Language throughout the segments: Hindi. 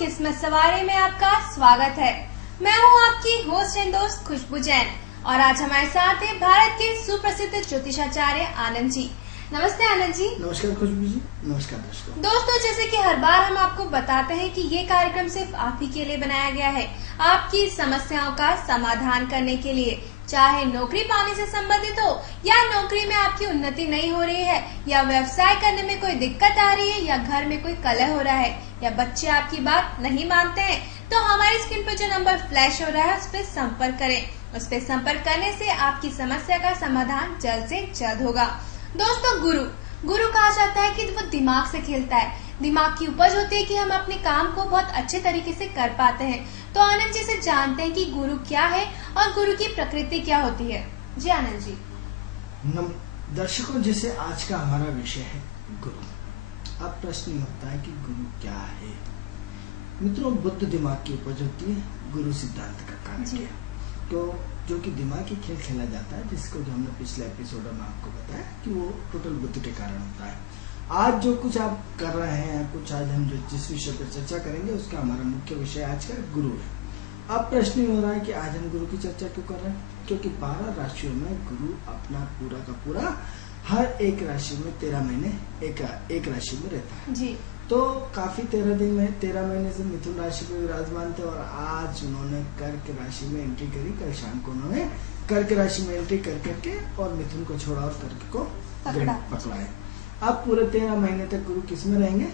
किस्मत सवारी में आपका स्वागत है। मैं हूं आपकी होस्ट एंड दोस्त खुशबू जैन और आज हमारे साथ है भारत के सुप्रसिद्ध ज्योतिषाचार्य आनंद जी। नमस्ते आनंद जी। नमस्कार खुशबू जी। नमस्कार दोस्तों, जैसे कि हर बार हम आपको बताते हैं कि ये कार्यक्रम सिर्फ आप ही के लिए बनाया गया है, आपकी समस्याओं का समाधान करने के लिए। चाहे नौकरी पाने से संबंधित हो या नौकरी में आपकी उन्नति नहीं हो रही है या व्यवसाय करने में कोई दिक्कत आ रही है या घर में कोई कलह हो रहा है या बच्चे आपकी बात नहीं मानते हैं, तो हमारी स्क्रीन पर जो नंबर फ्लैश हो रहा है उस पर संपर्क करें। उस पर संपर्क करने से आपकी समस्या का समाधान जल्द से जल्द होगा। दोस्तों, गुरु कहा जाता है कि वो दिमाग से खेलता है। दिमाग की उपज होती है कि हम अपने काम को बहुत अच्छे तरीके से कर पाते हैं। तो आनंद जी से जानते हैं कि गुरु क्या है और गुरु की प्रकृति क्या होती है। जी आनंद जी। दर्शकों, जैसे आज का हमारा विषय है गुरु। अब प्रश्न ये होता है कि गुरु क्या है। मित्रों, बुद्ध दिमाग की उपज होती है, गुरु सिद्धांत का कारक है। तो जो कि दिमागी खेल खेला जाता है, जिसको जो हमने पिछले एपिसोड में आपको बताया कि वो टोटल बुद्ध के कारण होता है। आज जो कुछ आप कर रहे हैं, कुछ आज हम जिस विषय पर चर्चा करेंगे उसका हमारा मुख्य विषय आज का गुरु है। अब प्रश्न ये हो रहा है कि आज हम गुरु की चर्चा क्यों कर रहे हैं, क्योंकि 12 राशियों में गुरु अपना पूरा का पूरा हर एक राशि में 13 महीने एक राशि में रहता है जी। तो काफी 13 महीने से मिथुन राशि में विराजमान थे और आज उन्होंने कर्क राशि में एंट्री करी। कल शाम को उन्होंने कर्क राशि में एंट्री करके और मिथुन को छोड़ा और कर्क को पकड़ा है। अब पूरे 13 महीने तक गुरु किस में रहेंगे?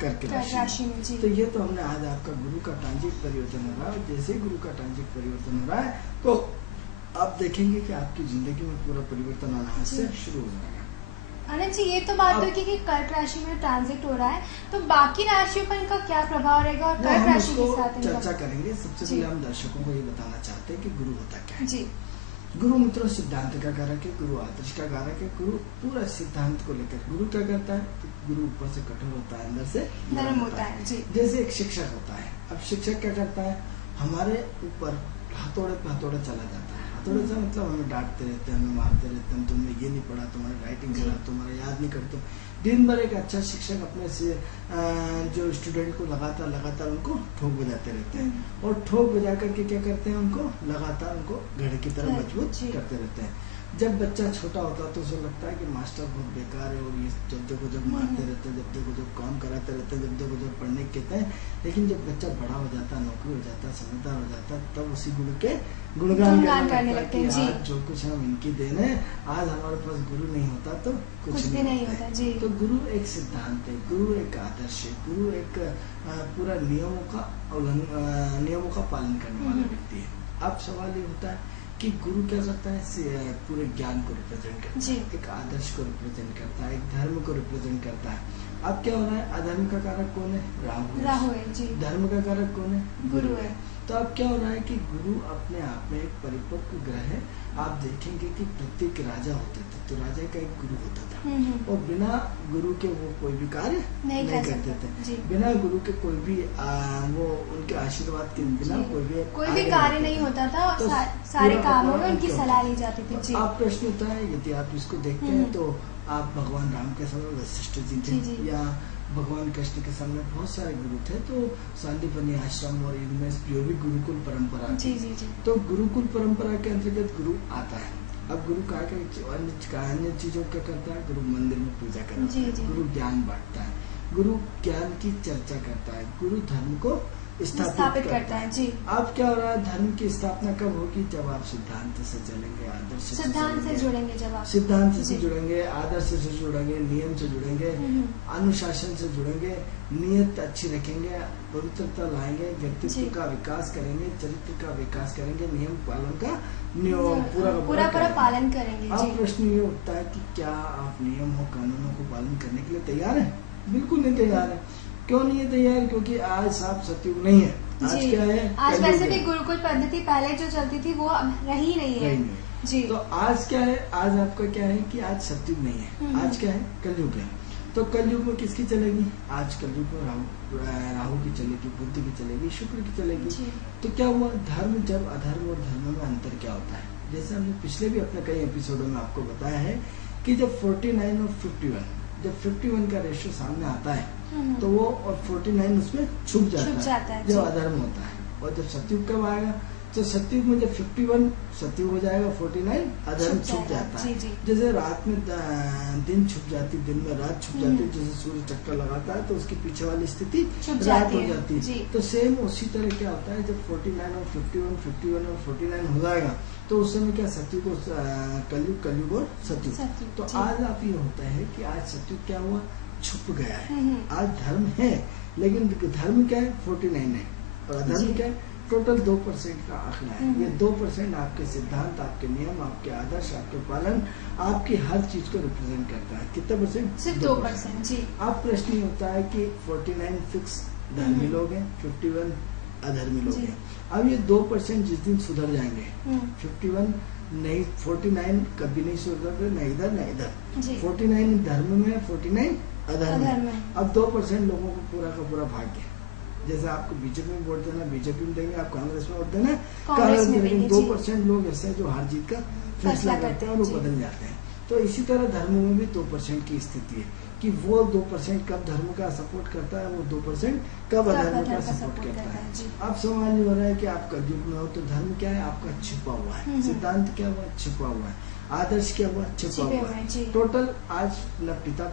कर्क राशि में। तो ये तो हमने आज आपका गुरु का ट्रांजिट परिवर्तन हो रहा है। जैसे ही गुरु का ट्रांजिट परिवर्तन हो रहा है तो आप देखेंगे कि आपकी जिंदगी में पूरा परिवर्तन आना से शुरू हो जाएगा। आनंद जी, ये तो बात होगी कि कर्क राशि में ट्रांजिट हो रहा है, तो बाकी राशियों पर इनका क्या प्रभाव रहेगा और कर्क राशि के साथ चर्चा करेंगे। सबसे पहले हम दर्शकों को ये बताना चाहते हैं कि गुरु होता क्या है। जी। गुरु मित्रों सिद्धांत का कारक है, गुरु आदर्श का कारक है। गुरु पूरा सिद्धांत को लेकर गुरु क्या करता है, तो गुरु ऊपर से कठोर होता है, अंदर से नरम होता है। जी। जैसे एक शिक्षक होता है। अब शिक्षक क्या करता है, हमारे ऊपर हथौड़े पे हथौड़ा चला जाता है। हथौड़े से मतलब हमें डांटते रहते हैं, हमें मारते रहते हैं, तुमने ये नहीं पढ़ा, तुम्हारी राइटिंग खराब, तुम्हारा याद नहीं करते। दिन भर एक अच्छा शिक्षक अपने से जो स्टूडेंट को लगातार उनको ठोक बजाते रहते हैं और ठोक बजा करके क्या करते हैं, उनको लगातार उनको घड़े की तरह मजबूत करते रहते हैं। जब बच्चा छोटा होता है तो उसे लगता है कि मास्टर बहुत बेकार है और ये जब देखो जब मारते रहते हैं, जब देखो जब काम कराते रहते हैं, जब देखो जब पढ़ने कहते हैं। लेकिन जब बच्चा बड़ा हो जाता है, नौकरी हो जाता है, समझदार हो जाता है, तब उसी गुरु के गुणगान करने लगते हैं। आज जो कुछ हम इनकी देन है, आज हमारे पास गुरु नहीं होता तो कुछ भी नहीं होता जी। तो गुरु एक सिद्धांत है, गुरु एक आदर्श है, गुरु एक पूरा नियमों का पालन करने वाला व्यक्ति है। अब सवाल ये होता है कि गुरु क्या करता है, पूरे ज्ञान को रिप्रेजेंट करता है, एक आदर्श को रिप्रेजेंट करता है, एक धर्म को रिप्रेजेंट करता है। अब क्या हो रहा है, अधर्म का कारक कौन है? राहु है जी। धर्म का कारक कौन है? गुरु है। तो अब क्या हो रहा है कि गुरु अपने आप में एक परिपक्व ग्रह है। आप देखेंगे कि प्रत्येक राजा होते थे तो राजा का एक गुरु होता था और बिना गुरु के वो कोई भी कार्य नहीं करते थे। बिना गुरु के कोई भी वो उनके आशीर्वाद के बिना कोई भी कार्य नहीं होता था। तो सारे कामों में उनकी सलाह ली जाती थी। अब प्रश्न होता है, यदि आप इसको देखते हैं तो आप भगवान राम के समय वशिष्ठ जी थे या भगवान कृष्ण के सामने बहुत सारे गुरु थे। तो सांदीपनी आश्रम और इनमें जो भी गुरुकुल परंपरा थी, तो गुरुकुल परंपरा के अंतर्गत गुरु आता है। अब गुरु अन्य चीजों क्या करता है, गुरु मंदिर में पूजा करता है, गुरु ज्ञान बांटता है, गुरु ज्ञान की चर्चा करता है, गुरु धर्म को स्थापित करता है जी। अब क्या हो रहा है, धर्म की स्थापना कब होगी, जब आप सिद्धांत से चलेंगे, आदर्श सिद्धांत से जुड़ेंगे, जब आप सिद्धांत से जुड़ेंगे, आदर्श से जुड़ेंगे, नियम से जुड़ेंगे, अनुशासन से जुड़ेंगे, नियत अच्छी रखेंगे, पवित्रता लाएंगे, व्यक्तित्व का विकास करेंगे, चरित्र का विकास करेंगे, नियम पालन का पूरा पालन करेंगे। अब प्रश्न ये उठता है कि क्या आप नियम और कानूनों को पालन करने के लिए तैयार है? बिल्कुल नहीं तैयार है। क्यों नहीं है तैयार? क्योंकि आज साफ सतयुग नहीं है। आज क्या है, आज वैसे भी गुरुकुल पद्धति पहले जो चलती थी वो रही नहीं है जी। तो आज क्या है, आज आपका क्या है कि आज सतयुग नहीं है, आज क्या है, कलयुग है। तो कलयुग में किसकी चलेगी? आज कलयुग में राहु की चलेगी, बुध की चलेगी, शुक्र की चलेगी। तो क्या हुआ, धर्म जब अधर्म और धर्म में अंतर क्या होता है, जैसे हमने पिछले भी अपने कई एपिसोडों में आपको बताया है कि जब 49 और 51 का रेशियो सामने आता है तो वो और 49 उसमें छुप जाता है जी। जो अधर्म होता है। और जब सतयुग कब आएगा तो सतयुग में जब 51 सतयुग हो जाएगा, 49 अधर्म छुप जाता है। जी। जैसे रात में दिन छुप जाती, दिन में रात छुप जाती है, जैसे सूर्य चक्कर लगाता है तो उसकी पीछे वाली स्थिति रात हो जाती है। तो सेम उसी तरह क्या होता है, जब 49 और 51 और 49 हो जाएगा तो उस समय क्या सतयुग और कलयुग और सतयुग। तो आज आप ये होता है कि आज सतयुग क्या हुआ, छुप गया है। आज धर्म है लेकिन धर्म क्या है 49 है और अधर्म क्या है टोटल 2% का आंकड़ा है। ये 2% आपके सिद्धांत, आपके नियम, आपके आदर्श, आपके पालन, आपकी हर चीज को रिप्रेजेंट करता है। कितना परसेंट? सिर्फ 2%। जी। अब प्रश्न ये होता है कि 49 फिक्स धर्मी लोग हैं, 51 अधर्मी लोग हैं। अब ये 2% जिस दिन सुधर जाएंगे, 51 नहीं, 49 कभी नहीं सुधरते, न इधर न इधर। 49 धर्म में, 49 अधर्म में। अब 2% लोगों को पूरा का पूरा भाग्य, जैसे आपको बीजेपी में वोट देना बीजेपी में देंगे, आप कांग्रेस में वोट देना कांग्रेस में देंगे। 2% लोग ऐसे जो हार जीत का फैसला करते हैं और वो बदल जाते हैं। तो इसी तरह धर्म में भी 2% की स्थिति है कि वो 2% कब धर्म का सपोर्ट करता है, वो 2% कब अधर्म का सपोर्ट करता है। अब सवाल ये हो रहा है कि आप कलयुग में हो तो धर्म क्या है आपका छिपा हुआ है, सिद्धांत क्या हुआ छिपा हुआ है, आदर्श क्या हुआ छिपा हुआ है। टोटल आज न पिता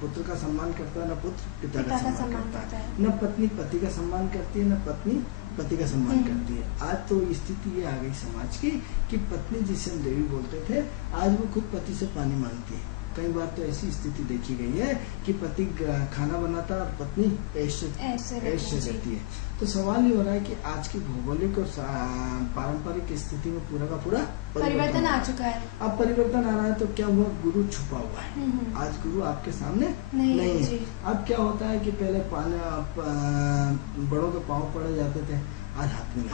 पुत्र का सम्मान करता है, न पुत्र पिता का सम्मान करता है, न पत्नी पति का सम्मान करती है, न पत्नी पति का सम्मान करती है। आज तो स्थिति ये आ गई समाज की कि पत्नी जिसे हम देवी बोलते थे आज वो खुद पति से पानी मांगती है। कई बार तो ऐसी स्थिति देखी गई है कि पति खाना बनाता और पत्नी ऐसे रहती है। तो सवाल ये हो रहा है कि आज की भौगोलिक और पारंपरिक स्थिति में पूरा का पूरा परिवर्तन आ चुका है। अब परिवर्तन आ रहा है तो क्या हुआ, गुरु छुपा हुआ है। आज गुरु आपके सामने नहीं है। अब क्या होता है कि पहले बड़ों के पाँव पड़े जाते थे, आज हाथ में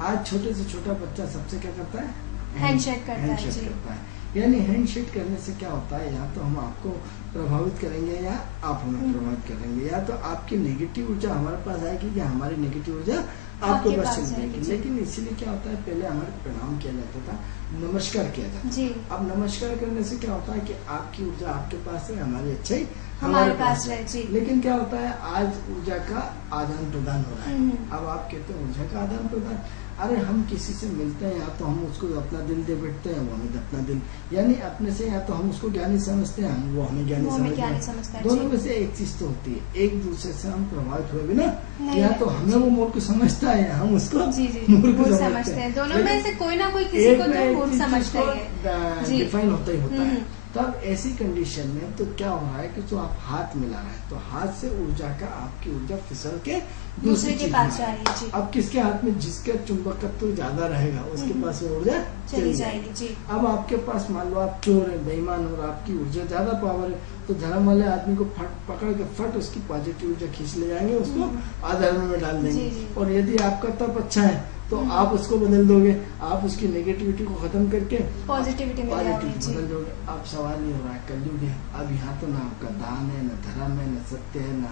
आज छोटे से छोटा बच्चा सबसे क्या करता है, हैंडशेक करता है। यानी हैंडशेक करने से क्या होता है, या तो हम आपको प्रभावित करेंगे या आप हमें प्रभावित करेंगे, या तो आपकी नेगेटिव ऊर्जा हमारे पास आएगी या हमारी नेगेटिव ऊर्जा आपके पास चली जाएगी। लेकिन इसीलिए क्या होता है, पहले हमारे प्रणाम किया जाता था, नमस्कार किया जाता था। अब नमस्कार करने से क्या होता है कि आपकी ऊर्जा आपके पास है, हमारी अच्छाई हमारे पास है। लेकिन क्या होता है आज ऊर्जा का आदान प्रदान हो रहा है। अब आप कहते हैं ऊर्जा का आदान प्रदान, अरे हम किसी से मिलते हैं या तो हम उसको अपना दिल दे बैठते हैं, वो हमें अपना दिल, यानी अपने से या तो हम उसको ज्ञानी समझते हैं, वो हमें ज्ञानी समझते हैं। दोनों में से एक चीज तो होती है, एक दूसरे से हम प्रभावित हुए बिना, या तो हमें वो मूर्ख समझता है या हम उसको मूर्ख समझते हैं। दोनों में से कोई ना कोई किसी को तो मूर्ख समझता है, डिफाइन होता ही होता है। तो अब ऐसी कंडीशन में तो क्या हो रहा है कि जो आप हाथ मिला रहे हैं तो हाथ से ऊर्जा का आपकी ऊर्जा फिसल के दूसरे के पास जा रही है। अब किसके हाथ में जिसका चुंबकत्व ज्यादा रहेगा उसके पास वो ऊर्जा चली जाएगी। अब आपके पास मान लो आप चोर है, बेईमान और आपकी ऊर्जा ज्यादा पावर है तो धर्म वाले आदमी को पकड़ के फट उसकी पॉजिटिव ऊर्जा खींच ले जाएंगे, उसको अधर्म में डाल देंगे। और यदि आपका तप अच्छा है तो आप उसको बदल दोगे, आप उसकी नेगेटिविटी को खत्म करके पॉजिटिविटी बदल दोगे। अब सवाल ये हो रहा है कलयुग है, अब यहाँ तो ना आपका दान है, न धर्म है, न सत्य है, न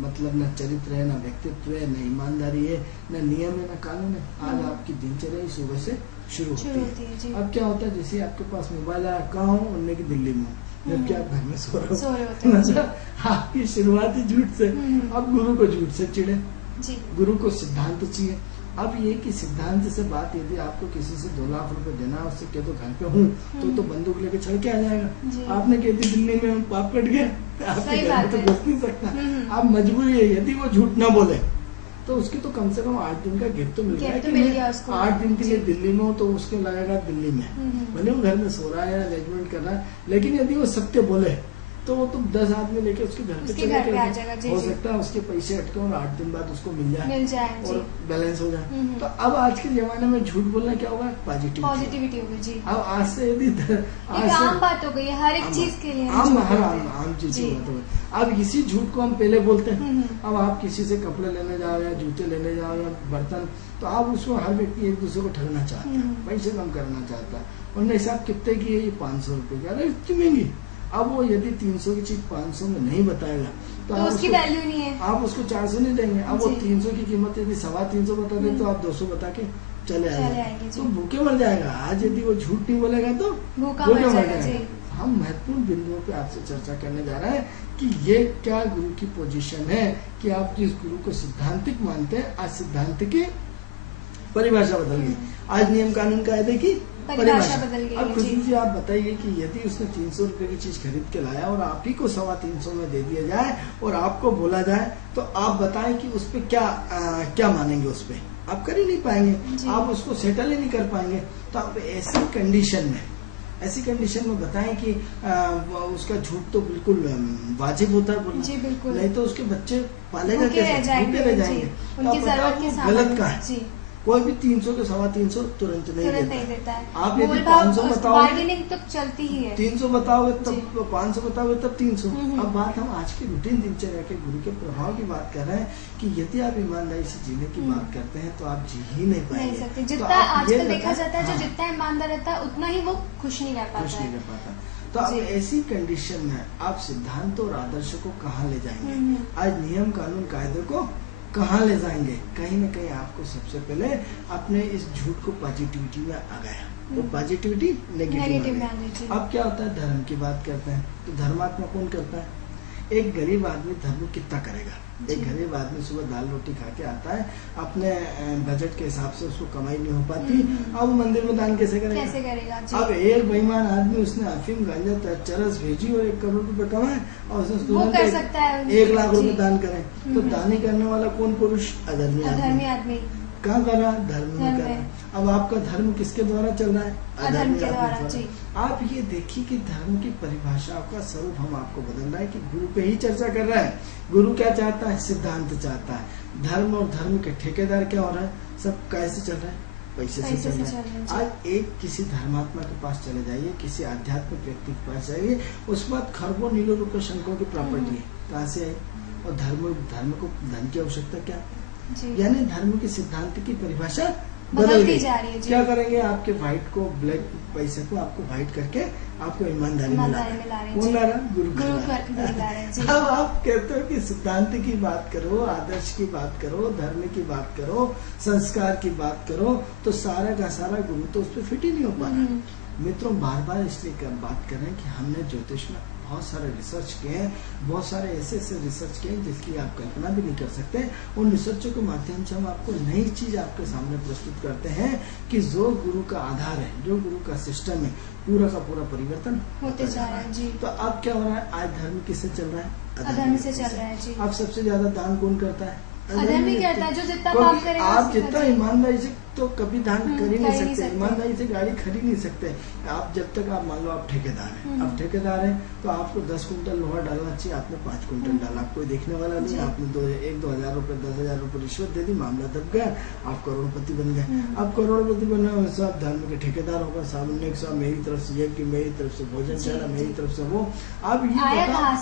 मतलब न चरित्र है, न व्यक्तित्व है, न ईमानदारी है, न नियम है, न कानून है। आज आपकी दिनचर्या ही सुबह से शुरू होती है। अब क्या होता है, जैसे आपके पास मोबाइल आया, कहाँ हूँ, उनने की दिल्ली में, जबकि आप घर में सो रहे हो। आपकी शुरुआती झूठ से, अब गुरु को झूठ से चिड़े, गुरु को सिद्धांत चाहिए। अब ये कि सिद्धांत से बात, यदि आपको किसी से 2 लाख रुपए देना है, उससे कह दो घर पे हूँ तो बंदूक लेके चढ़ के आ जाएगा। आपने कह दी दिल्ली में हूँ, पाप कट गया, आपके घर में तो घुस नहीं सकता। आप मजबूरी है, यदि वो झूठ ना बोले तो उसकी तो कम से कम 8 दिन का गिफ्ट तो मिल गया। 8 दिन के लिए दिल्ली में हो तो उसको लगेगा दिल्ली में, भले वो घर में सो रहा है या अरेंजमेंट कर रहा है, लेकिन यदि वो सत्य बोले तो वो तुम 10 आदमी लेके उसके घर पे चले गए, हो सकता है उसके पैसे अटके और 8 दिन बाद उसको मिल जाए और बैलेंस हो जाए। तो अब आज के जमाने में झूठ बोलना क्या होगा, पॉजिटिविटी होगी जी। अब आज से यदि आम बात हो गई है, हर एक चीज के लिए आम चीज हो गई। अब इसी झूठ को हम पहले बोलते हैं। अब आप किसी से कपड़े लेने जाओ या जूते लेने जाओ या बर्तन, तो आप उसमें हर व्यक्ति एक दूसरे को ठगना चाहता है, पैसे कम करना चाहता है। उन्होंने हिसाब कितने की है, ये 500 रुपए की, अरे इतनी महंगी। अब वो यदि 300 की चीज 500 में नहीं बताएगा तो उसकी वैल्यू नहीं है, आप उसको 400 नहीं देंगे। अब वो 300 की कीमत यदि 325 बता दे तो आप 200 बता के चले आएंगे, तो भूखे मर जाएगा। आज यदि वो झूठ नहीं बोलेगा तो भूखा मर जाएगा। हम महत्वपूर्ण बिंदुओं पे आपसे चर्चा करने जा रहे हैं कि ये क्या गुरु की पोजीशन है, कि आप जिस गुरु को सिद्धांतिक मानते हैं, आज सिद्धांत की परिभाषा बदल गई। आज नियम कानून कायदे की परिभाषा बदल गई। अब खुशबू जी आप बताइए कि यदि उसने 300 रुपए की चीज खरीद के लाया और आप ही को 325 में दे दिया जाए और आपको बोला जाए, तो आप बताएं कि उस पे क्या मानेंगे? उस पे आप कर ही नहीं पाएंगे, आप उसको सेटल ही नहीं कर पाएंगे। तो आप ऐसी कंडीशन में बताएं कि उसका झूठ तो बिल्कुल वाजिब होता है बोलना, जी बिल्कुल, नहीं तो उसके बच्चे पालेगा कैसे, भूखे रह जाएंगे। उनकी जरूरत के सामान गलत का है। कोई भी 300 के 325 तुरंत नहीं देता है। आप यदि 500 बताओगे तो चलती ही है, 300 बताओगे तब 500 बताओगे तब 300। अब बात हम आज की रूटीन दिनचर्या के गुरु के प्रभाव की बात कर रहे हैं कि यदि आप ईमानदारी से जीने की बात करते हैं तो आप जी ही नहीं पाएंगे। जितना आजकल देखा जाता है, जो जितना ईमानदार रहता है उतना ही वो खुश नहीं रह पाता। तो अब ऐसी कंडीशन में आप सिद्धांत और आदर्श को कहाँ ले जाएंगे? आज नियम कानून कायदे को कहाँ ले जाएंगे? कहीं न कहीं आपको सबसे पहले अपने इस झूठ को पॉजिटिविटी में आ गया, वो पॉजिटिविटी नेगेटिव में। अब क्या होता है, धर्म की बात करते हैं तो धर्मात्मा कौन करता है? एक गरीब आदमी धर्म कितना करेगा? एक गरीब आदमी सुबह दाल रोटी खा के आता है, अपने बजट के हिसाब से उसको कमाई नहीं हो पाती, अब वो मंदिर में दान कैसे करेगा? अब एक बेईमान आदमी उसने अफीम गांजा चरस भेजी और 1 करोड़ रुपए कमाए और उसने 1 लाख रुपए दान करे, तो दानी करने वाला कौन पुरुष? अधर्मी आदमी। कहाँ कर रहा? धर्म में कर रहा है। अब आपका धर्म किसके द्वारा चल रहा है? अधर्म के द्वारा। आप ये देखिए कि धर्म की परिभाषा का स्वरूप हम आपको बदल रहा है कि गुरु पे ही चर्चा कर रहा है। गुरु क्या चाहता है? सिद्धांत चाहता है। धर्म और धर्म के ठेकेदार क्या हो रहा है? सब कैसे चल रहा है? पैसे से चल रहा है। आज एक किसी धर्मात्मा के पास चले जाइए, किसी आध्यात्मिक व्यक्ति के पास जाइए, उसके बाद खरबों नीलों रुपए शंकों की प्रॉपर्टी है, कहाँ से आई? और धर्म को धन की आवश्यकता क्या? यानी धर्म के सिद्धांत की परिभाषा बदलती जा रही है। क्या करेंगे? आपके व्हाइट को, ब्लैक पैसे को आपको व्हाइट करके आपको ईमानदारी में ला रहे। कौन ला रहा? गुरु अब आप कहते हो कि सिद्धांत की बात करो, आदर्श की बात करो, धर्म की बात करो, संस्कार की बात करो, तो सारा का सारा गुरु तो उस पर फिट ही नहीं हो पा रहा। मित्रों, बार बार इसलिए बात कर रहे हैं कि हमने ज्योतिष में बहुत सारे रिसर्च किए हैं, बहुत सारे ऐसे रिसर्च किए हैं जिसकी आप कल्पना भी नहीं कर सकते। उन रिसर्चों के माध्यम से हम आपको नई चीज आपके सामने प्रस्तुत करते हैं कि जो गुरु का आधार है, जो गुरु का सिस्टम है, पूरा का पूरा परिवर्तन होते जा रहा है। जी। तो अब क्या हो रहा है? आज धर्म किससे चल रहा है? अधर्म से चल रहा है। जी। अब सबसे ज्यादा दान कौन करता है? अधर्मी करता है। जो जितना काम करेगा, आप जितना ईमानदारी से तो कभी दान कर ही नहीं सकते, ईमानदारी से गाड़ी खरीद नहीं सकते आप। जब तक आप मान लो आप ठेकेदार हैं, आप ठेकेदार हैं तो आपको 10 कुंटल लोहा डालना चाहिए, आपने 5 कुंटल डाला, कोई देखने वाला नहीं, आपने 1-2 हजार रुपए 10,000 रुपए रिश्वत दे दी, मामला दब गया, आप करोड़पति बन गए। अब करोड़पति बनना वैसे आप धर्म के ठेकेदार होगा, सामने मेरी तरफ से यज्ञ, मेरी तरफ से भोजन चला, मेरी तरफ से वो। अब ये आया कहाँ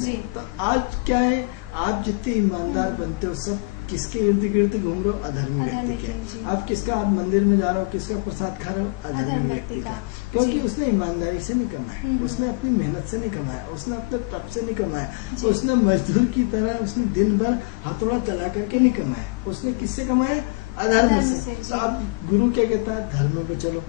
से? तो आज क्या है, आप जितने ईमानदार बनते हो सब किसके इर्द गिर्द घूम रहे हो? अधर्मी व्यक्ति के। आप किसका, आप मंदिर में जा रहे हो, किसका प्रसाद खा रहे हो? अधर्मी व्यक्ति का। क्योंकि उसने ईमानदारी से नहीं कमाया, उसने अपनी मेहनत से नहीं कमाया, उसने अपने तप से नहीं कमाया, उसने मजदूर की तरह उसने दिन भर हथौड़ा चला करके नहीं कमाया, उसने किससे कमाया? अधर्म से। तो आप गुरु क्या कहता है? धर्म पे चलो।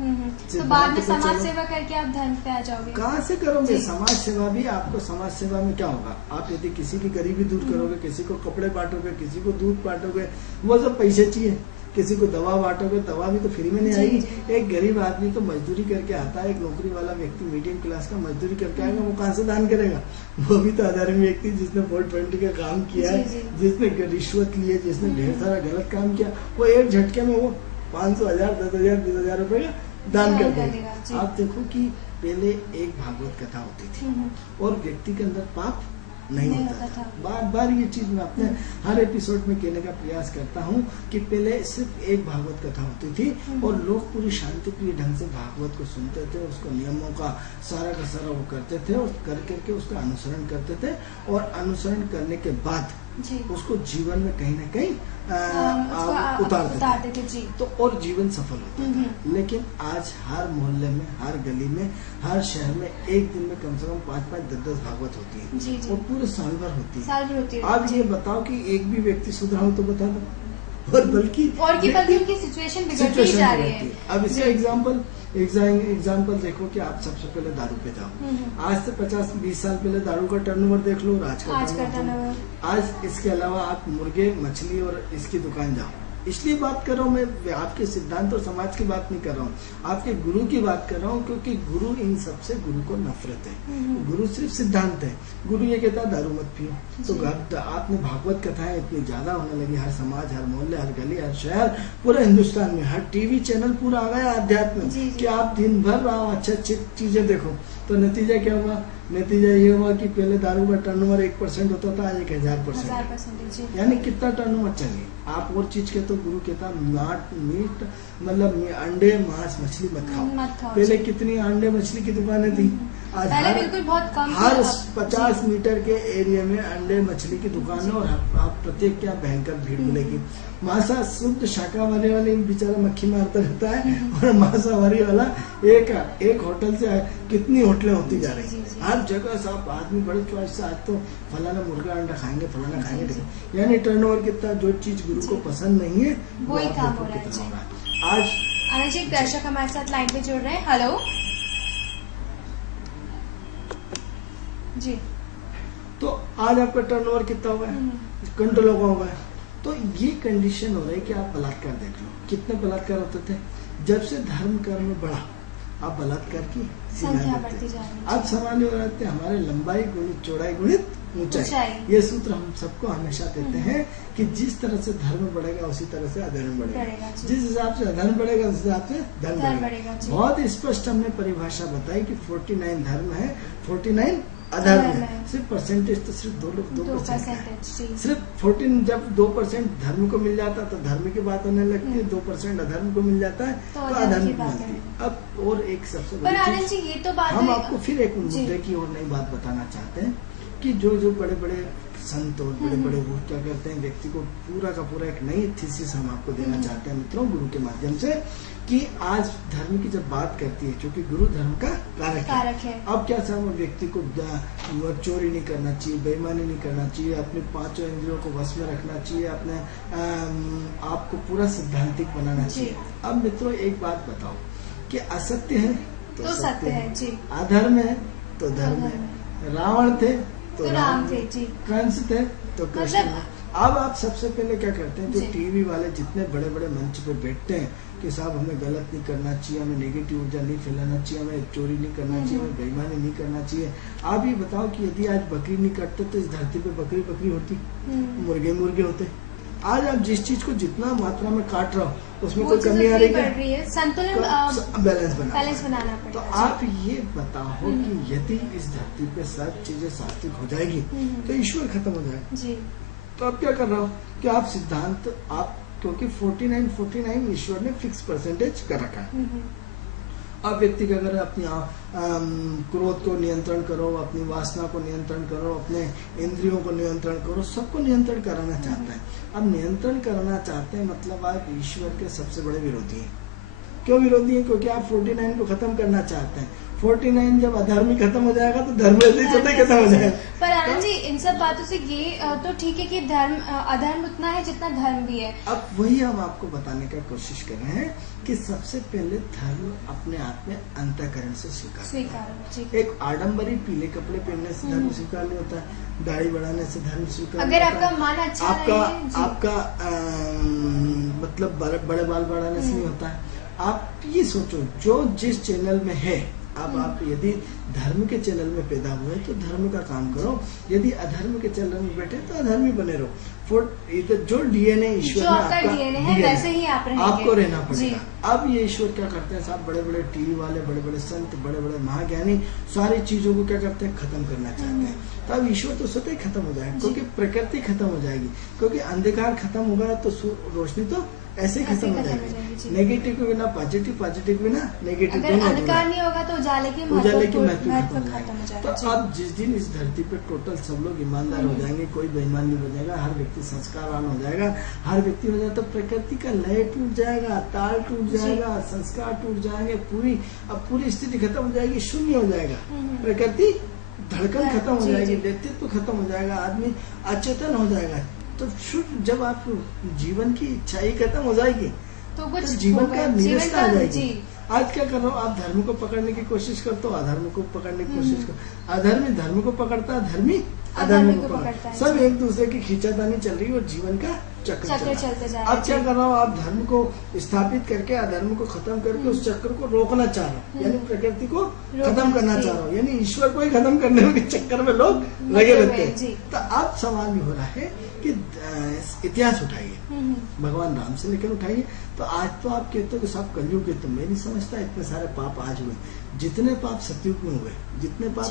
तो बाद में समाज सेवा करके आप धर्म पे आ जाओगे। कहाँ से करोगे समाज सेवा? भी आपको समाज सेवा में क्या होगा? आप यदि किसी की गरीबी दूर करोगे, किसी को कपड़े बांटोगे, किसी को दूध बांटोगे, वो सब पैसे चाहिए। किसी को दवा बांटोगे, दवा भी तो फ्री में नहीं आएगी। एक गरीब आदमी तो मजदूरी करके आता है, एक नौकरी वाला व्यक्ति मीडियम क्लास का मजदूरी करके आएगा, वो कहाँ से दान करेगा? वो भी तो अधर्मी व्यक्ति जिसने वोट पेंटिंग का काम किया है, जिसने रिश्वत ली है, जिसने ढेर सारा गलत काम किया, वो एक झटके में वो 500, 1000, 10,000, 20,000 रुपए का दान कर देगा। आप देखो कि पहले एक भागवत कथा होती थी और व्यक्ति के अंदर पाप नहीं होता था। बार बार ये चीज मैं अपने हर एपिसोड में कहने का प्रयास करता हूँ कि पहले सिर्फ एक भागवत कथा होती थी और लोग पूरी शांति प्रिय ढंग से भागवत को सुनते थे, उसको नियमों का सारा वो करते थे और कर करके उसका अनुसरण करते थे और अनुसरण करने के बाद उसको जीवन में कहीं न कहीं उतारते थे। तो और जीवन सफल होता था। लेकिन आज हर मोहल्ले में, हर गली में, हर शहर में एक दिन में कम से कम 5-5, 10-10 भागवत होती है और पूरे साल भर होती है। आप ये बताओ कि एक भी व्यक्ति सुधरा हो तो बता दो। और बल्कि उनकी सिचुएशन बिगड़ती जा रही है। अब इसका एग्जाम्पल एग्जाम्पल देखो कि आप सबसे पहले दारू पे जाओ। आज से 50-20 साल पहले दारू का टर्नओवर देख लो, आज का टर्नओवर। आज इसके अलावा आप मुर्गे, मछली और इसकी दुकान जाओ। इसलिए बात कर रहा हूँ मैं, आपके सिद्धांत और समाज की बात नहीं कर रहा हूँ, आपके गुरु की बात कर रहा हूँ, क्योंकि गुरु इन सबसे, गुरु को नफरत है। गुरु सिर्फ सिद्धांत है। गुरु ये कहता है दारू मत पियो। तो आपने भागवत कथाएं इतनी ज्यादा होने लगी, हर समाज, हर मोहल्ले, हर गली, हर शहर, पूरे हिंदुस्तान में हर टीवी चैनल पूरा आ गया अध्यात्म कि आप दिन भर अच्छी अच्छी चीजें देखो। तो नतीजा क्या हुआ? नतीजा ये हुआ कि पहले दारू का टर्नओवर 1% होता था, आज 1000%। यानी कितना टर्नओवर चाहिए? आप और चीज के तो गुरु कहता मीट मतलब अंडे, मांस, मछली मत खाओ। पहले कितनी अंडे मछली की दुकानें थी, आज बिल्कुल बहुत कम, हर 50 मीटर के एरिया में अंडे मछली की दुकान है। और आप प्रत्येक क्या भयंकर भीड़ मिलेगी। मांसा शुद्ध शाकाहारी वाले बेचारा मक्खी मारता रहता है, और मांसाहारी वाला एक होटल से कितनी होटलें होती जा रही है। हर जगह सब आदमी बड़े चॉइस से, आज तो फलाना मुर्गा अंडा खाएंगे, फलाना खाएंगे। यानी टर्नओवर कितना, जो चीज गुरु को पसंद नहीं है वही काम हो रहा है। आज एक दर्शक हमारे साथ लाइन पे जुड़ रहे हैं। हेलो जी। तो आज आपका टर्नओवर कितना हुआ है? कंट्रोल होगा है। तो ये कंडीशन हो रही है कि आप बलात्कार देख लो, कितने बलात्कार होते थे। जब से धर्म कर्म बढ़ा, आप बलात्कार की संख्या बढ़ती जा रही है। अब सवाल ये रहते हैं, हमारे लंबाई गुणित चौड़ाई गुणित ऊंचाई। ये सूत्र हम सबको हमेशा देते हैं कि जिस तरह से धर्म बढ़ेगा उसी तरह से अधर्म बढ़ेगा। जिस हिसाब से अधर्म बढ़ेगा उस हिसाब से धर्म बढ़ेगा। बहुत स्पष्ट हमने परिभाषा बताई कि 49 धर्म है, 49 अधर्म है। सिर्फ परसेंटेज तो सिर्फ 2% सिर्फ 14। जब 2% धर्म को मिल जाता तो धर्म की बात होने लगती है, 2% अधर्म को मिल जाता है तो अधर्म की बात है। अब और एक सबसे बड़ी चीज, ये तो बात हम आपको फिर एक मुद्दे की और नई बात बताना चाहते हैं कि जो बड़े बड़े संत और बड़े बड़े वो क्या करते हैं, व्यक्ति को पूरा का पूरा एक नई थीसिस हम आपको देना चाहते हैं मित्रों, गुरु के माध्यम से, कि आज धर्म की जब बात करती है, क्योंकि गुरु धर्म का कारक है। अब क्या सब व्यक्ति को चोरी नहीं करना चाहिए, बेईमानी नहीं करना चाहिए, अपने 5 इंद्रियों को वश में रखना चाहिए, अपने आपको पूरा सिद्धांतिक बनाना चाहिए। अब मित्रों एक बात बताओ कि असत्य है तो सत्य है जी, अधर्म है तो धर्म है, रावण थे तो राम थे जी, कंस थे तो कृष्ण। अब आप सबसे पहले क्या करते हैं, जो टीवी वाले जितने बड़े बड़े मंच पे बैठते हैं कि साहब हमें गलत नहीं करना चाहिए, हमें नेगेटिव ऊर्जा नहीं फैलाना चाहिए, हमें चोरी नहीं करना चाहिए, हमें बेईमानी नहीं करना चाहिए। आप ये बताओ कि यदि आज बकरी नहीं काटते तो इस धरती पे बकरी होती, मुर्गे होते। आज आप जिस चीज को जितना मात्रा में काट रहा हो उसमें कोई कमी आ रही है, संतुलन बैलेंस बनाना पड़ेगा। तो आप ये बताओ कि यदि इस धरती पे सब चीजें सात्विक हो जाएगी तो ईश्वर खत्म हो जाएगा। तो आप क्या कर रहा हो कि आप सिद्धांत आप, क्योंकि 49 ईश्वर ने फिक्स परसेंटेज कर रखा है। अब व्यक्ति का अगर अपनी क्रोध को नियंत्रण करो, अपनी वासना को नियंत्रण करो, अपने इंद्रियों को नियंत्रण करो, सबको नियंत्रण कराना चाहता है। अब नियंत्रण करना चाहते हैं मतलब आप ईश्वर के सबसे बड़े विरोधी हैं। क्यों विरोधी है? क्योंकि आप 49 को खत्म करना चाहते हैं। 49 जब अधर्म खत्म हो जाएगा तो धर्म खत्म हो जाएगा। पर आनंद जी, इन सब बातों से ये तो ठीक है कि अधर्म उतना है जितना धर्म भी है। अब वही हम आपको बताने का कोशिश कर रहे हैं कि सबसे पहले धर्म अपने आप में अंतःकरण से स्वीकार। एक आडम्बरी पीले कपड़े पहनने से धर्म स्वीकार नहीं होता, दाढ़ी बढ़ाने से धर्म स्वीकार। अगर आपका मन अच्छा आपका मतलब बड़े बाल बढ़ाने से नहीं होता है। आप ये सोचो, जो जिस चैनल में है, अब आप यदि धर्म के चैनल में पैदा हुए तो धर्म का काम करो, यदि अधर्म के चैनल में बैठे तो अधर्मी बने रहो। जो डीएनए ईश्वर में आपका डीएनए है वैसे ही आपको रहना पड़ेगा। अब ये ईश्वर क्या करते हैं साहब, बड़े बड़े टीवी वाले, बड़े बड़े संत, बड़े बड़े महाज्ञानी सारी चीजों को क्या करते हैं, खत्म करना चाहते हैं। तो अब ईश्वर तो स्वतः ही खत्म हो जाएगा, क्योंकि प्रकृति खत्म हो जाएगी, क्योंकि अंधकार खत्म होगा तो रोशनी तो ऐसे ही खत्म हो जाएगी। नेगेटिव के बिना पॉजिटिव, पॉजिटिव के बिना नेगेटिव, अगर अंधकार नहीं होगा तो उजाले की महत्व खत्म हो जाएगा। तो अब जिस दिन इस धरती पे टोटल सब लोग ईमानदार हो जाएंगे, कोई बेईमान नहीं हो जाएगा, हर व्यक्ति संस्कारवान हो जाएगा, हर व्यक्ति हो जाएगा, तो प्रकृति का लय टूट जाएगा, ताल टूट जाएगा, संस्कार टूट जाएंगे, पूरी स्थिति खत्म हो जाएगी, शून्य हो जाएगा, प्रकृति धड़कन खत्म हो जाएगी, व्यक्तित्व खत्म हो जाएगा, आदमी अचेतन हो जाएगा। तो जब आप जीवन की इच्छा ही खत्म हो जाएगी तो कुछ जीवन होगा, का निरस्ता आ जाएगी। जी। आज क्या कर रहे हो आप, धर्म को पकड़ने की कोशिश करते हो, अधर्म को पकड़ने की कोशिश करो, अधर्मी धर्म को पकड़ता है, धर्मी अधर्म को पकड़ता है, सब एक दूसरे की खींचातानी चल रही है और जीवन का चक्र चलते जा चल रहा अब है। क्या कर रहा हो आप, धर्म को स्थापित करके अधर्म को खत्म करके उस चक्र को रोकना चाह रहे हो, यानी प्रकृति को खत्म करना चाह रहे हो, यानी ईश्वर को ही खत्म करने के चक्कर में लोग लगे रहते हैं। तो अब सवाल ये हो रहा है कि इतिहास उठाइए, भगवान राम से लेकर उठाइए। तो आज तो आप कहते हो कि सब कलयुग के, तो मैं नहीं समझता इतने सारे पाप आज हुए, जितने पाप सतयुग में हुए, जितने पाप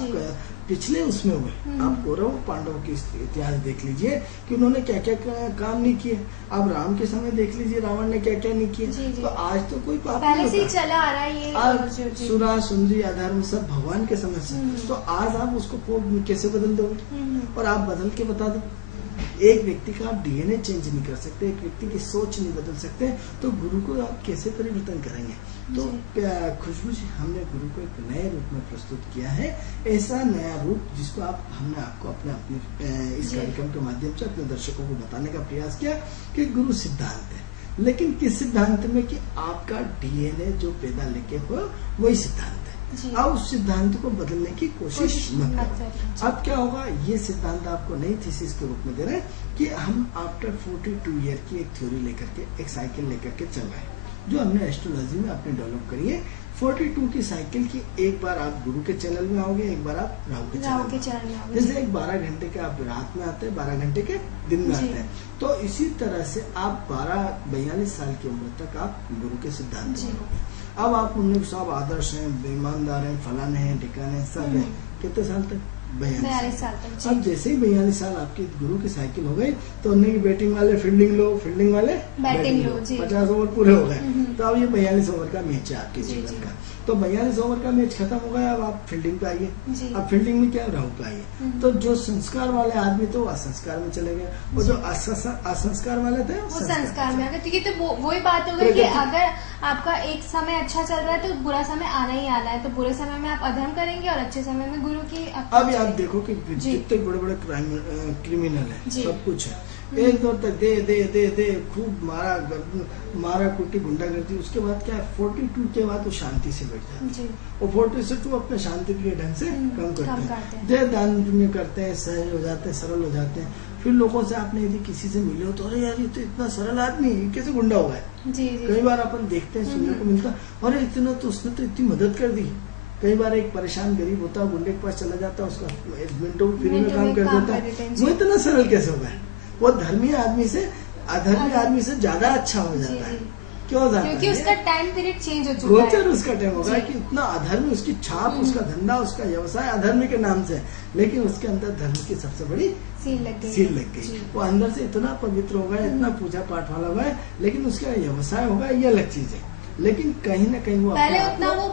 पिछले उसमें हुए। आप कौरव पांडव के इतिहास देख लीजिए कि उन्होंने क्या क्या काम नहीं किए। अब राम के समय देख लीजिए रावण ने क्या क्या नहीं किए। तो आज तो कोई पाप पहले से ही चला आ रहा है ये। आज सुरा सुंदरी अधर्म सब भगवान के समय से, तो आज आप उसको कैसे बदल दोगे? और आप बदल के बता दो, एक व्यक्ति का आप डीएनए चेंज नहीं कर सकते, एक व्यक्ति की सोच नहीं बदल सकते, तो गुरु को आप कैसे परिवर्तन करेंगे? तो खुशबू जी, हमने गुरु को एक नए रूप में प्रस्तुत किया है, ऐसा नया रूप जिसको हमने आपको अपने इस कार्यक्रम के माध्यम से अपने दर्शकों को बताने का प्रयास किया कि गुरु सिद्धांत है, लेकिन किस सिद्धांत में कि आपका डीएनए जो पैदा लेके हो वही सिद्धांत है। अब उस सिद्धांत को बदलने की कोशिश मत करो। अब क्या होगा, ये सिद्धांत आपको नई थीसिस के रूप में दे रहे हैं कि हम आफ्टर 42 ईयर की एक थ्योरी लेकर के, एक साइकिल लेकर के चल रहे हैं, जो हमने एस्ट्रोलॉजी में आपने डेवलप करी है। 42 की साइकिल की, एक बार आप गुरु के चैनल में आओगे, एक बार आप राहु के चैनल में आओगे। जैसे एक 12 घंटे के आप रात में आते हैं, 12 घंटे के दिन में आते हैं, तो इसी तरह से आप 42 साल की उम्र तक आप गुरु के सिद्धांत में। अब आप उनमें सब आदर्श हैं, ईमानदार हैं, फलाने हैं, ठिकाने सब हैं। कितने साल तक? 42 साल तक। अब जैसे ही 42 साल आपके गुरु की साइकिल हो गई, तो उन्हें की बैटिंग वाले फील्डिंग लो, फील्डिंग वाले बैटिंग लो, 50 ओवर पूरे हो गए। तो अब ये 42 ओवर का मैच है आपके जीवन का। तो 42 ओवर का मैच खत्म हो गया, अब आप फील्डिंग पे आइए। अब फील्डिंग में क्या, राहु पे आइए। तो जो संस्कार वाले आदमी थे वो असंस्कार में चले गए, और जो असंस्कार वाले थे वो संस्कार में आ गए। तो ये तो वही बात हो गई कि अगर आपका एक समय अच्छा चल रहा है तो बुरा समय आना ही आना है, तो बुरे समय में आप अधर्म करेंगे और अच्छे समय में गुरु की। अब आप देखो कि जितने बड़े बड़े क्रिमिनल है, सब कुछ है, एक दौर तक दे दे दे दे खूब मारा कुटी गुंडागर्दी, उसके बाद क्या, 42 के बाद वो शांति से बैठ जाते हैं, और 42 अपने शांति प्रिय ढंग से कम करते हैं, दे दान में करते हैं, सहज हो जाते हैं, सरल हो जाते हैं। फिर लोगों से आपने यदि किसी से मिले हो तो अरे यार ये तो इतना सरल आदमी है, कैसे गुंडा हुआ है? कई बार अपन देखते हैं, सुनने को मिलता, अरे इतना तो उसने तो इतनी मदद कर दी। कई बार एक परेशान गरीब होता है, गुंडे के पास चला जाता है, उसका मिनटों में फ्री में काम कर देता है, वो इतना सरल कैसे हुआ है? वो धर्मी आदमी से अधर्मी आदमी से ज्यादा अच्छा हो जाता है। क्यों हो जाता है? क्योंकि उसका टाइम पीरियड चेंज हो चुका है। गोचर उसका टाइम होगा कि इतना अधर्मी, उसकी छाप, उसका धंधा, उसका व्यवसाय अधर्मी के नाम से, लेकिन उसके अंदर धर्म की सबसे बड़ी सील लग गई। वो अंदर से इतना पवित्र होगा, इतना पूजा पाठ वाला होगा, लेकिन उसका व्यवसाय होगा, ये अलग चीज है। लेकिन कहीं ना कहीं वो पहले उतना वो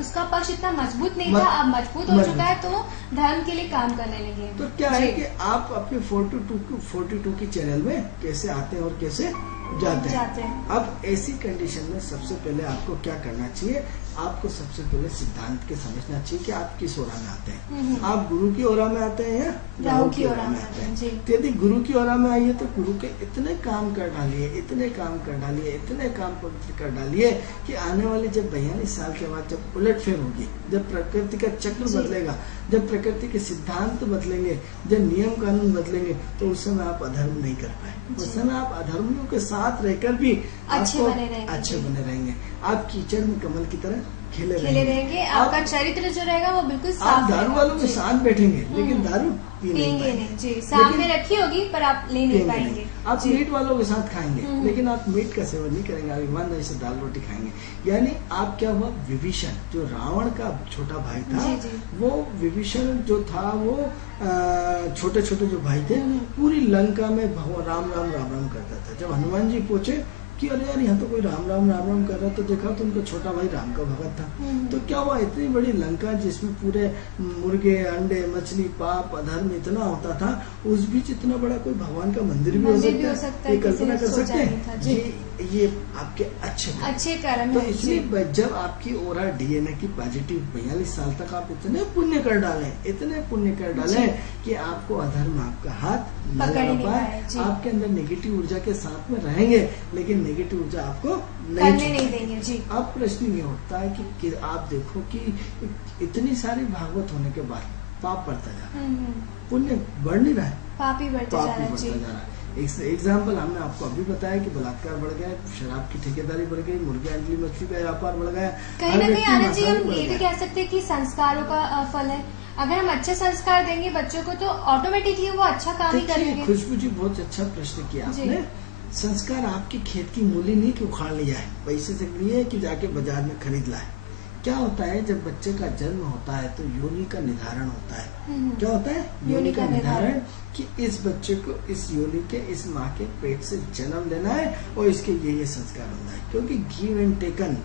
उसका पक्ष इतना मजबूत नहीं था, अब मजबूत हो चुका है, तो धर्म के लिए काम करने लगे। तो क्या है कि आप अपने 42 की चैनल में कैसे आते हैं और कैसे जाते हैं। अब ऐसी कंडीशन में सबसे पहले आपको क्या करना चाहिए, आपको सबसे पहले सिद्धांत के समझना चाहिए कि आप किस ओरा में आते हैं। आप गुरु की ओरा में आते हैं या राहु की ओरा में आते हैं? यदि गुरु की ओरा में आइए तो गुरु के इतने काम कर डालिए, इतने काम कर डालिए, इतने काम पवित्र कर डालिए कि आने वाले जब 42 साल के बाद जब उलटफेर होगी, जब प्रकृति का चक्र बदलेगा, जब प्रकृति के सिद्धांत बदलेंगे, जब नियम कानून बदलेंगे, तो उस समय आप अधर्म नहीं कर पाए। उस समय आप अधर्मियों के साथ रहकर भी अच्छे बने रहेंगे। आप कीचड़ में कमल की तरह खिले रहेंगे। आपका चरित्र जो रहेगा वो बिल्कुल साफ। आप दारू वालों के साथ बैठेंगे, लेकिन दारू पिएंगे नहीं। जी, सामने रखी होगी पर आप ले नहीं पाएंगे। आप मीट वालों के साथ खाएंगे, लेकिन आप मीट का सेवन नहीं करेंगे, आप ईमानदारी से दाल रोटी खाएंगे। यानी आप क्या हुआ, विभीषण जो रावण का छोटा भाई था, वो विभीषण जो था वो छोटे छोटे जो भाई थे, पूरी लंका में भगवान राम राम राम राम करता था। जब हनुमान जी पहुंचे कि अरे यार यहाँ तो कोई राम राम राम राम कर रहा, तो देखा तो उनका छोटा भाई राम का भगत था। तो क्या हुआ, इतनी बड़ी लंका जिसमें पूरे मुर्गे, अंडे, मछली, पाप, अधर्म इतना होता था, उस बीच इतना बड़ा कोई भगवान का मंदिर भी हो सकता है। ये कल्पना कर सकते हैं? ये आपके अच्छे कर्म। तो इसलिए जब आपकी ओरा डीएनए की पॉजिटिव 42 साल तक आप इतने पुण्य कर डालें कि आपको अधर्म आपका हाथ न लगा पाए, आपके अंदर नेगेटिव ऊर्जा के साथ में रहेंगे, लेकिन नेगेटिव ऊर्जा आपको करने नहीं देंगे जी। अब प्रश्न ये उठता है कि आप देखो कि इतनी सारी भागवत होने के बाद पाप बढ़ता जा रहा है, पुण्य बढ़ नहीं रहा है, पाप ही बढ़ता जा रहा है। एग्जाम्पल हमने आपको अभी बताया कि बलात्कार बढ़ गया, शराब की ठेकेदारी बढ़ गई, मुर्गी अंडली मछली का व्यापार बढ़ गया। कहीं ना कहीं आनंद जी हम ये भी कह सकते हैं कि संस्कारों का फल है। अगर हम अच्छे संस्कार देंगे बच्चों को तो ऑटोमेटिकली वो अच्छा काम ही करेंगे। खुशबू जी बहुत अच्छा प्रश्न किया आपने। संस्कार आपके खेत की मूली नहीं कि उखाड़ लिया है, पैसे से लिए कि जाके बाजार में खरीद लाए। क्या होता है जब बच्चे का जन्म होता है तो योनि का निर्धारण होता है। क्या होता है? योनि का निर्धारण, कि इस बच्चे को इस योनि के इस माँ के पेट से जन्म लेना है और इसके ये संस्कार होना है। क्योंकि गिव एंड टेकन,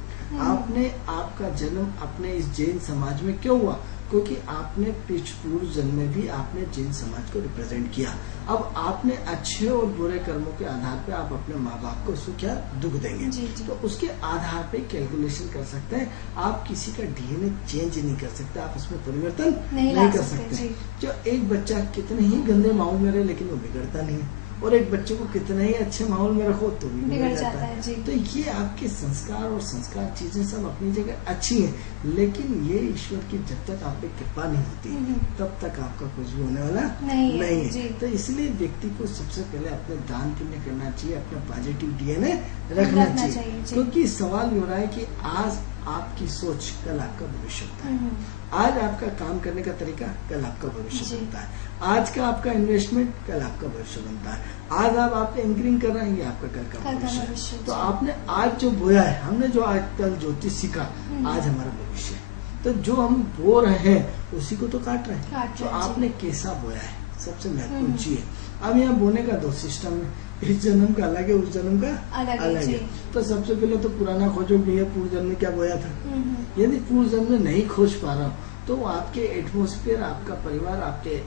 आपने आपका जन्म अपने इस जैन समाज में क्यों हुआ? क्योंकि आपने पूर्व जन्म में भी आपने जैन समाज को रिप्रेजेंट किया। अब आपने अच्छे और बुरे कर्मों के आधार पे आप अपने माँ बाप को सुख या दुख देंगे। जी, जी। तो उसके आधार पे कैलकुलेशन कर सकते हैं। आप किसी का डीएनए चेंज नहीं कर सकते, आप उसमें परिवर्तन नहीं कर सकते। जो एक बच्चा कितने ही गंदे माहौल में रहे लेकिन वो बिगड़ता नहीं है, और एक बच्चे को कितने ही अच्छे माहौल में रखो तो भी बिगड़ जाता है। तो ये आपके संस्कार और संस्कार चीजें सब अपनी जगह अच्छी हैं, लेकिन ये ईश्वर की जब तक आप पे कृपा नहीं होती तब तक आपका कुछ भी होने वाला नहीं है। तो इसलिए व्यक्ति को सबसे पहले अपने दान पुण्य करना चाहिए, अपना पॉजिटिव डीएनए रखना चाहिए। क्योंकि सवाल हो रहा है कि आज आपकी सोच कल आपका भविष्य होता है। आज आपका काम करने का तरीका कल आपका भविष्य बनता है। आज का आपका इन्वेस्टमेंट कल आपका भविष्य बनता है। आज आप एंकरिंग कर रहे हैं, ये आपका कल का भविष्य है। तो आपने आज जो बोया है, हमने जो आज कल ज्योतिष सीखा, आज हमारा भविष्य है। तो जो हम बो रहे हैं उसी को तो काट रहे हैं। तो आपने कैसा बोया है सबसे महत्वपूर्ण चीज है। अब यहाँ बोने का दो सिस्टम है, इस जन्म का अलग है, उस जन्म का अलग है। तो सबसे पहले तो पुराना खोजो कि पूर्व जन्म में क्या बोया था। यदि पूर्व जन्म में नहीं खोज पा रहा हूँ तो आपके एटमोस्फेयर, आपका परिवार, आपके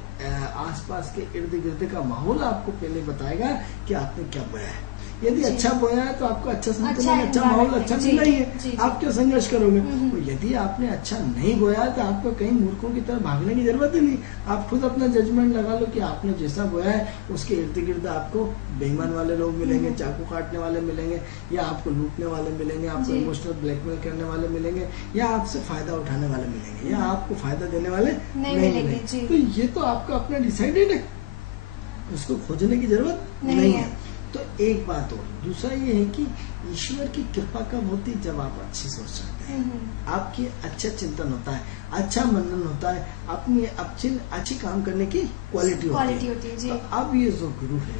आसपास के इर्द गिर्द का माहौल आपको पहले बताएगा कि आपने क्या बोया है। यदि अच्छा बोया है तो आपको अच्छा संतुलन, अच्छा माहौल, अच्छा मिलना ही है। आप क्यों संघर्ष करोगे? तो यदि आपने अच्छा नहीं बोया है तो आपको कहीं मूर्खों की तरह भागने की जरूरत ही नहीं। आप खुद अपना जजमेंट लगा लो कि आपने जैसा बोया है उसके इर्द गिर्द आपको बेईमान वाले लोग मिलेंगे, चाकू काटने वाले मिलेंगे, या आपको लूटने वाले मिलेंगे, आपको इमोशनल ब्लैकमेल करने वाले मिलेंगे, या आपसे फायदा उठाने वाले मिलेंगे, या आपको फायदा देने वाले नहीं मिलेंगे। तो ये तो आपका अपना डिसाइडेड है, उसको खोजने की जरूरत नहीं है। तो एक बात और, दूसरा ये है कि ईश्वर की कृपा कब होती है? जब आप अच्छी सोच रखते हैं, आपकी अच्छा चिंतन होता है, अच्छा मनन होता है, अपनी अच्छी काम करने की क्वालिटी होती है। तो अब ये जो गुरु है,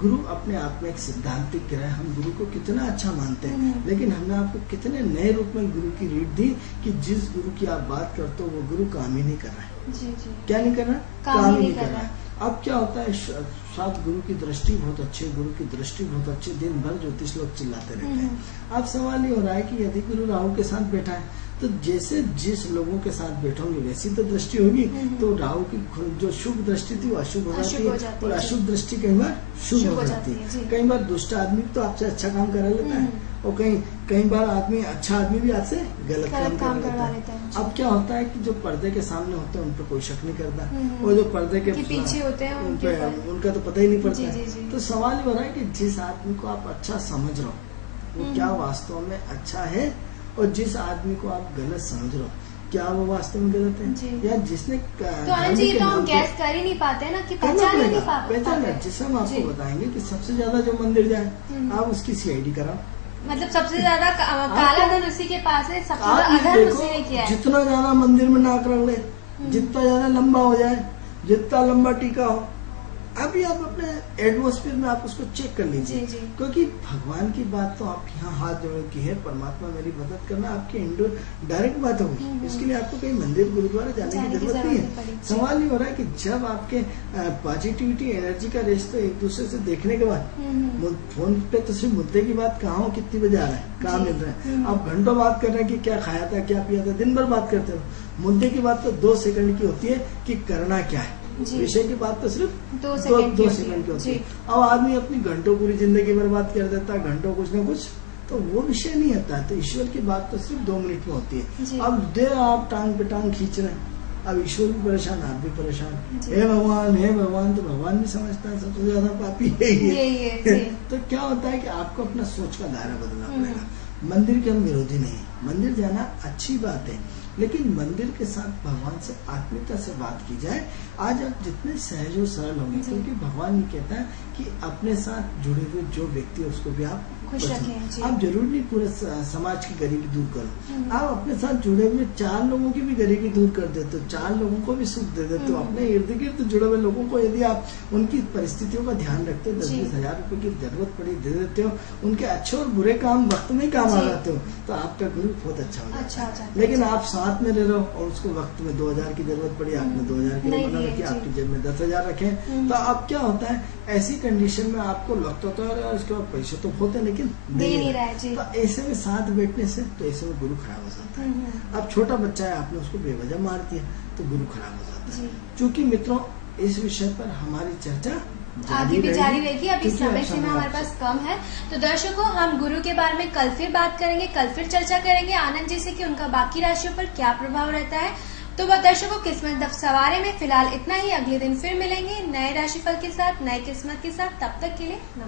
गुरु अपने आप में एक सिद्धांतिक ग्रह, हम गुरु को कितना अच्छा मानते हैं, लेकिन हमने आपको कितने नए रूप में गुरु की रीढ़ दी कि जिस गुरु की आप बात करते हो वो गुरु काम ही नहीं कर रहा है। क्या नहीं कर रहा? काम ही नहीं कर रहा है। अब क्या होता है, साथ गुरु की दृष्टि बहुत अच्छी, गुरु की दृष्टि बहुत अच्छी, दिन भर ज्योतिष लोग चिल्लाते रहते हैं। अब सवाल ये हो रहा है कि यदि गुरु राहु के साथ बैठा है तो जैसे जिस लोगों के साथ बैठोगे वैसी तो दृष्टि होगी। तो राहु की जो शुभ दृष्टि थी वो अशुभ हो जाती है, और अशुभ दृष्टि कई बार शुभ हो जाती है। कई बार दुष्ट आदमी तो आपसे अच्छा काम करा लेता है, और कई बार अच्छा आदमी भी आपसे गलत काम कर लेता है। अब क्या होता है कि जो पर्दे के सामने होते हैं उन पर कोई शक नहीं करता, और जो पर्दे के पीछे होते हैं उनका तो पता ही नहीं पड़ता। तो सवाल हो रहा है कि जिस आदमी को आप अच्छा समझ रहे हो वो क्या वास्तव में अच्छा है, और जिस आदमी को आप गलत समझ रहे हो क्या वो वास्तव में गलत है, या जिसने तो हम गैस कर ही नहीं पाते ना कि पहचान नहीं पाते। जिससे हम आपको बताएंगे कि सबसे ज्यादा जो मंदिर जाए आप उसकी सीआईडी कराओ, मतलब सबसे ज्यादा काला धन उसी के पास है, सबसे ज्यादा अधर्म उसी ने किया है। जितना ज्यादा मंदिर में नाक रख ले, जितना ज्यादा लंबा हो जाए, जितना लंबा टीका हो, अभी आप अपने एटमोस्फेयर में आप उसको चेक कर लीजिए। क्योंकि भगवान की बात तो आप यहाँ हाथ जोड़ की है, परमात्मा मेरी मदद करना आपकी डायरेक्ट बात होगी। इसके लिए आपको कहीं मंदिर गुरुद्वारा जाने की जरूरत नहीं है। सवाल ये हो रहा है कि जब आपके पॉजिटिविटी एनर्जी का रेशो एक दूसरे से देखने के बाद, फोन पे तो सिर्फ मुद्दे की बात कहाँ हो, कितनी बजे आ रहा है, कहाँ मिल रहा है, आप घंटों बात कर रहे हैं कि क्या खाया था, क्या पिया था, दिन भर बात करते हो। मुद्दे की बात तो 2 सेकंड की होती है कि करना क्या है, विषय की बात तो सिर्फ 2 सेकंड की होती है। अब आदमी अपनी घंटों पूरी जिंदगी बर्बाद कर देता है, घंटों कुछ न कुछ, तो वो विषय नहीं आता है। तो ईश्वर की बात तो सिर्फ 2 मिनट में होती है। अब आप टांग पे टांग खींच रहे हैं, अब ईश्वर भी परेशान, आप भी परेशान, हे भगवान, तो भगवान भी समझता है सबसे ज्यादा पापी है। तो क्या होता है कि आपको अपना सोच का दायरा बदलना पड़ेगा। मंदिर के हम विरोधी नहीं, मंदिर जाना अच्छी बात है, लेकिन मंदिर के साथ भगवान से आत्मीयता से बात की जाए। आज आप जितने सहज और सरल होंगे, क्योंकि भगवान ये कहता है कि अपने साथ जुड़े हुए जो व्यक्ति है उसको भी आप खुश रखें। आप जरूर नहीं पूरे समाज की गरीबी दूर करो, आप अपने साथ जुड़े हुए 4 लोगों की भी गरीबी दूर कर देते हो, 4 लोगों को भी सुख दे देते हो। अपने इर्द गिर्द जुड़े हुए लोगों को यदि आप उनकी परिस्थितियों का ध्यान रखते हो, 10-20 हजार रुपए की जरूरत पड़ी दे देते हो, उनके अच्छे और बुरे काम वक्त में काम आ जाते हो, तो आपका गुरु बहुत अच्छा हो जाता है। लेकिन आप साथ में ले रहे हो और उसको वक्त में 2000 की जरूरत पड़ी, आपने 2000 की मना रखी, आपकी जेब में 10,000 रखे, तो अब क्या होता है, ऐसी कंडीशन में आपको लगता तो है उसके बाद पैसे तो होते लेकिन दे नहीं रहा है। तो ऐसे में साथ बैठने से तो ऐसे में गुरु खराब हो जाता है। अब छोटा बच्चा है, आपने उसको बेवजह मार दिया तो गुरु खराब हो जाता है। क्योंकि मित्रों, इस विषय पर हमारी चर्चा आगे भी जारी रहेगी। अभी समय सीमा हमारे पास कम है, तो दर्शकों हम गुरु के बारे में कल फिर बात करेंगे, कल फिर चर्चा करेंगे आनंद जी से कि उनका बाकी राशियों पर क्या प्रभाव रहता है। तो वह दर्शकों, किस्मत सवारी में फिलहाल इतना ही। अगले दिन फिर मिलेंगे नए राशिफल के साथ, नए किस्मत के साथ। तब तक के लिए नमस्कार।